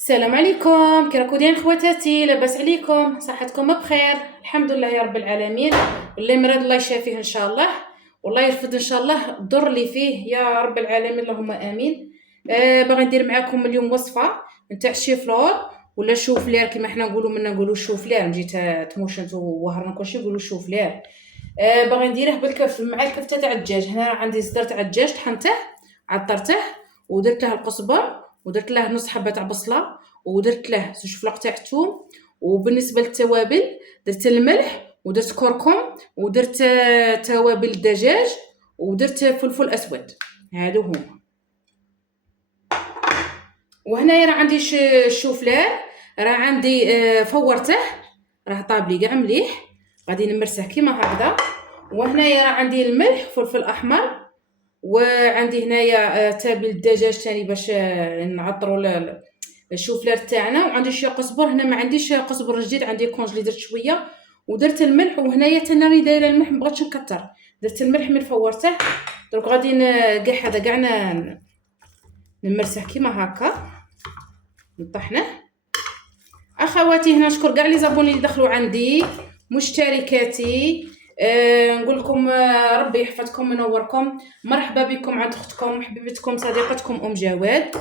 السلام عليكم، كي راكو دايرين خواتاتي؟ لاباس عليكم؟ صحتكم بخير؟ الحمد لله يا رب العالمين. اللي مريض الله يشافيه ان شاء الله، والله يرفد ان شاء الله الضر اللي فيه يا رب العالمين، اللهم امين. باغي ندير معاكم اليوم وصفه نتاع الشيفلور ولا الشوفلير كما حنا نقولوا الشوفلير، نجي تموشنت وهرنا كلشي نقولوا الشوفلير. باغي نديره بالكف مع الكفته تاع الدجاج. هنا عندي صدر تاع الدجاج طحنته عطرته ودرت له القزبر ودرت له نص حبه تاع بصله ودرت له زوج فلاق تاع الثوم. وبالنسبه للتوابل درت الملح ودرت كركم ودرت توابل الدجاج ودرت فلفل اسود. هادو هما. وهنايا راه عندي الشوفلير، راه عندي فورته، راه طاب لي كاع مليح، غادي نمرسه كيما هكذا. وهنايا راه عندي الملح فلفل احمر، وعندي هنايا تابل الدجاج ثاني باش نعطروا الشوفلير تاعنا. وعندي شويه قزبر، هنا ما عنديش قزبر جديد، عندي كونجلي درت شويه ودرت الملح. وهنايا تناني دايره الملح، مبغيتش نكثر، درت الملح من فورته. دروك غادي كاع هذا كاع نمرسه كيما هكا نطحنه. اخواتي هنا نشكر كاع لي زابوني اللي دخلوا عندي، مشتركاتي. نقول لكم ربي يحفظكم وينوركم. مرحبا بكم عند اختكم حبيبتكم صديقتكم ام جواد.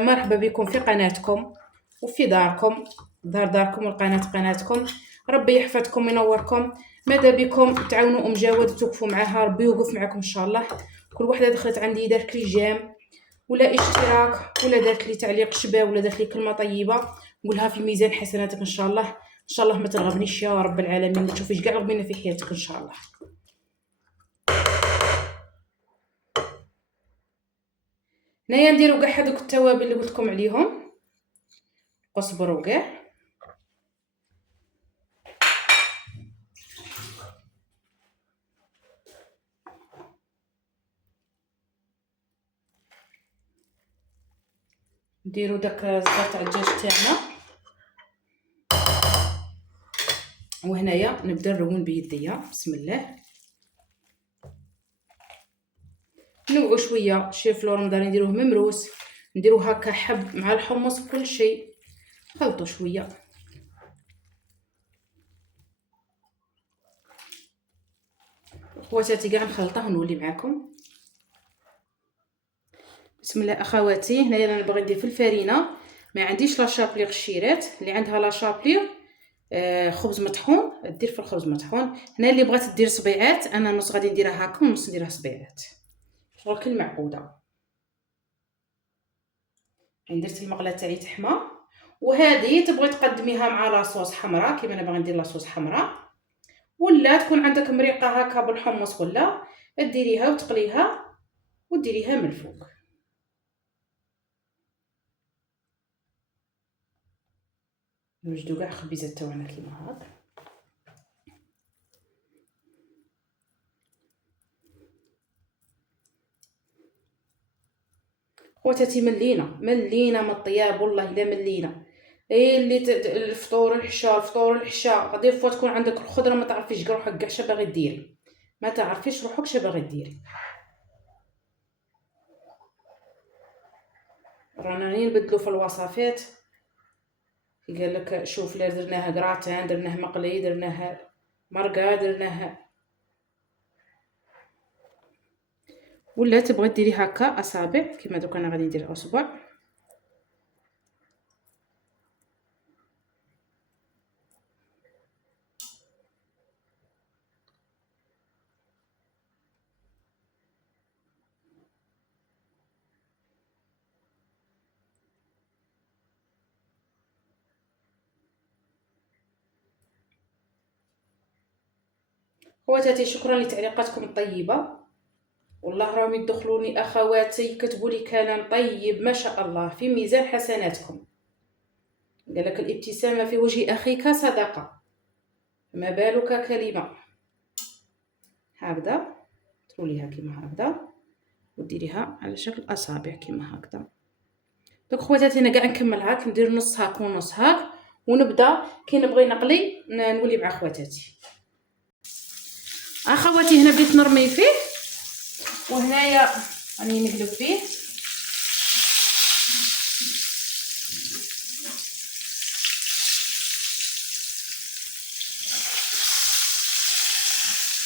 مرحبا بكم في قناتكم وفي داركم، داركم والقناه قناتكم. ربي يحفظكم وينوركم. ماذا بكم تعاونوا ام جواد وتوقفوا معها، ربي يوقف معكم ان شاء الله. كل وحده دخلت عندي دارت لي جيم ولا اشتراك ولا دارت لي تعليق شبه ولا دارت لي كلمه طيبه، نقولها في ميزان حسناتك ان شاء الله. ان شاء الله ما ترغبنيش يا رب العالمين، ما تشوفيش كاع ربنا في حياتك ان شاء الله. هنايا نديرو كاع هذوك التوابل اللي قلت لكم عليهم، قزبر وكاع. نديرو داك الزبر تاع الدجاج تاعنا، وهنايا نبدا نرون بيديا بسم الله. نوعو شويه شيفلور نقدر نديروه ممروس، نديروه هكا حب مع الحمص كل شيء، خلطو شويه. خواتاتي كاع نخلطه ونولي معاكم. بسم الله اخواتي. هنايا انا باغي ندير في الفرينه، ما عنديش لا شابلي غشيرات، اللي عندها لا شابلي خبز مطحون دير في الخبز مطحون. هنا اللي بغات دير صبيعات، انا نص غادي نديرها هكا ونص نديرها صبيعات شغل كل معقوده. درت المقله تاعي تحمى. وهذه تبغي تقدميها مع لاصوص حمراء كيما انا باغي ندير لاصوص حمراء، ولا تكون عندك مريقه هكا بالحمص ولا ديريها وتقليها وديريها من الفوق. نوجدو كاع خبيزات تاعنا كيما هكا. خواتاتي ملينا من الطياب والله الا ملينا. اللي الفطور الحشا غادي فوا تكون عندك الخضره ما تعرفيش كاع روحك كاع باغي ديري، ما تعرفيش روحك باغي ديري. رانا غير نبدلو في الوصفات. قال لك شوف لا درناها كراتان، درناه مقلي، درناه مرقه، درناه ولا تبغي ديري هكا اصابع كيما دوك انا غادي ندير اصبع. خواتاتي شكرا لتعليقاتكم الطيبه، والله راهم يدخلوني اخواتي كتبوا لي كلام طيب ما شاء الله في ميزان حسناتكم. قال لك الابتسامه في وجه اخيك صدقه، ما بالك كلمه. هكذا تروليها كيما هكذا وديريها على شكل اصابع كيما هكذا. دوك خواتاتي انا كاع نكمل هاك، ندير نص هاك ونص هاك ونبدا كي نبغي نقلي نولي مع خواتاتي. اخواتي هنا بديت نرمي فيه، وهنايا راني نقلب فيه.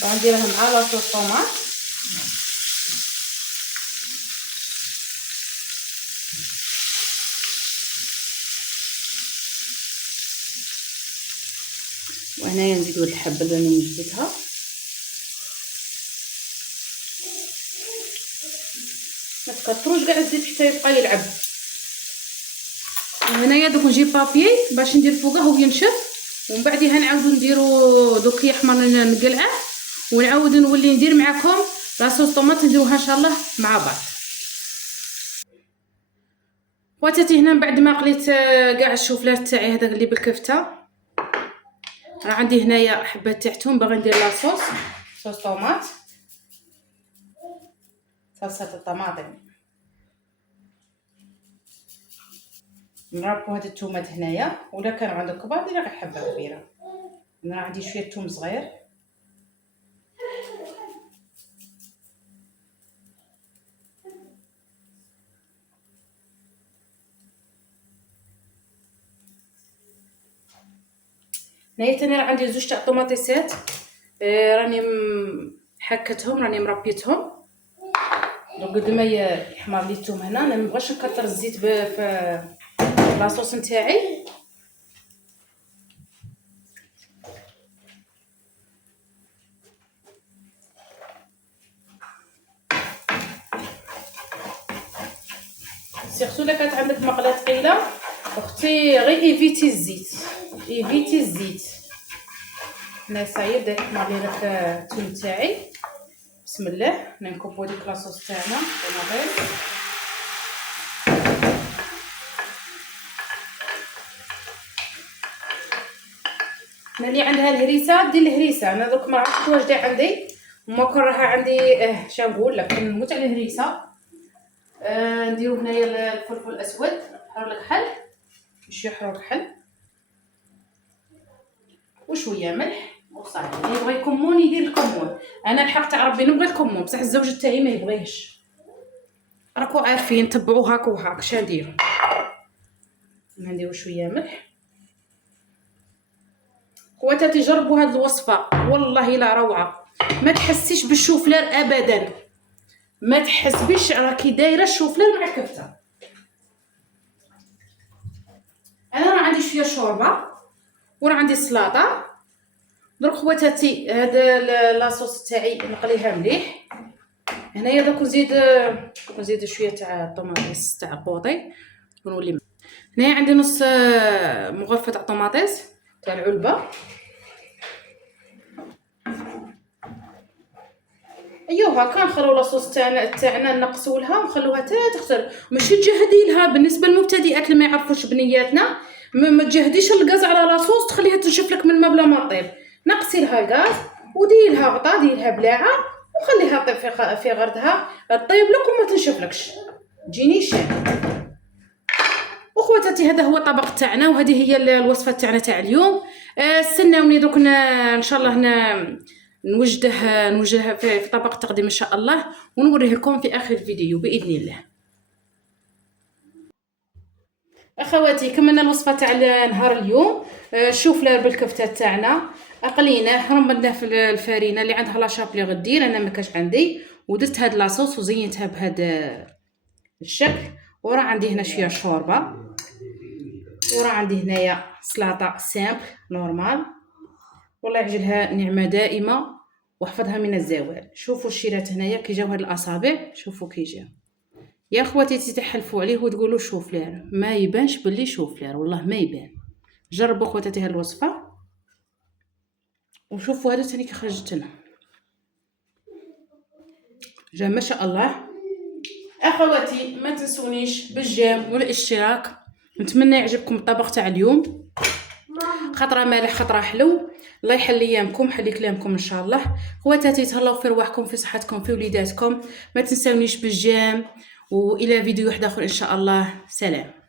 وغنديرها مع لاصوص طوماط. وهنايا نزيدو الحبه اللي انا مزيتها. ما تكثروش كاع الزيت حتى يبقى يلعب. هنايا دوك نجيب بابي باش ندير فوقه وينشف، ومن بعدها نعاودو نديرو دوك يحمر نقلعه، ونعاود نولي ندير معكم لاصوص طوماط نديروها ان شاء الله مع بعض. خواتاتي هنا من بعد ما قليت كاع الشوفلار تاعي هذاك اللي بالكفته، راه عندي هنايا حبات تاع توم باغي ندير لاصوص صوص طوماط، صلصه الطماطم. نربو هاد التومات هنايا، ولا كانوا عندك كبار دير غير حبه كبيره. انا عندي شويه توم صغير. هنايا تاني راه عندي زوج تاع طوماطيسات، راني حكتهم، راني مربيتهم. دونك قد ما يحمر لي الثوم هنا، انا مبغاش نكثر الزيت في لاصوص نتاعي. سيرتو الا كانت عندك مقله ثقيله اختي غير ايفيتي الزيت، ايفيتي الزيت. هنا صايب بدا يحمر لي داك الثوم تاعي. بسم الله نكبو ديك لاصوص تاعنا طوماطيس. انا اللي عندها الهريسه دير الهريسه، انا دوك ما عرفتش واش داير عندي، ما كون راها عندي شنو نقول لك، نموت على الهريسه. نديرو هنايا الفلفل الاسود، حرور الكحل، شويه حرور الكحل وشويه ملح وصافي. اللي يبغي الكمون يدير الكمون، انا الحق تاع ربي نبغي الكمون بصح الزوج تاعي ما يبغيهش. راكو عارفين تبعوا هاك وهاك شا نديرو. نديرو شويه ملح. خواتاتي جربوا هاد الوصفه والله لا روعه، ما تحسيش بالشوفلار ابدا، ما تحسبيش راكي دايره الشوفلار مع الكفته. انا راه عندي شويه شوربه وراه عندي سلطه. درك خواتاتي هذا لاصوص تاعي نقليها مليح. هنايا دوك نزيد شويه تاع الطوماطيس تاع القوطي ونولي. هنايا عندي نص مغرفه تاع طوماطيس تاع العلبه. ايوه هكا نخلو لاصوص تاعنا نقصولها ونخلوها حتى تغسل، ماشي تجهدي لها. بالنسبه للمبتدئات اللي ما يعرفوش بنياتنا، ما تجهديش الغاز على لاصوص تخليها تنشف لك من ما بلا ما طيب. نقصي لها الغاز وديري لها غطا، ديري لها بلاعه وخليها طيب في غردها، طيب لك وما تنشفلكش تجيني شان. وخواتاتي هذا هو الطبق تاعنا، وهذه هي الوصفه تاعنا تاع اليوم. استناوني دوك ان شاء الله نوجدها في طبق تقديم ان شاء الله، ونوريه لكم في اخر الفيديو باذن الله. اخواتي كملنا الوصفه تاع نهار اليوم. الشوفلار بالكفته تاعنا اقليناه، رمضناه في الفرينه اللي عندها لاشابلي غدير، انا ما كاش عندي، ودرت هاد لاصوص وزينتها بهذا الشكل. وراه عندي هنا شويه شوربه، وراه عندي هنايا سلطه سامبل نورمال. والله يعجلها نعمه دائمه واحفظها من الزوال. شوفوا الشيرات هنايا كي جاو هاد الاصابع، شوفوا كي جاو يا خواتي. تحلفوا عليه وتقولوا شوفلار، ما يبانش باللي شوفلار، والله ما يبان. جربوا خواتاتي هاد الوصفه وشوفوا هذا ثاني كي خرجت لنا جا ما شاء الله. اخواتي ما تنسونيش بالجيم والاشتراك. نتمنى يعجبكم الطبق تاع اليوم، خطره مالح خطره حلو. الله يحل ايامكم، حل كلامكم ان شاء الله. خواتاتي تهلاو في رواحكم، في صحتكم، في وليداتكم. ما تنسونيش بالجيم، والى فيديو واحد اخر ان شاء الله. سلام.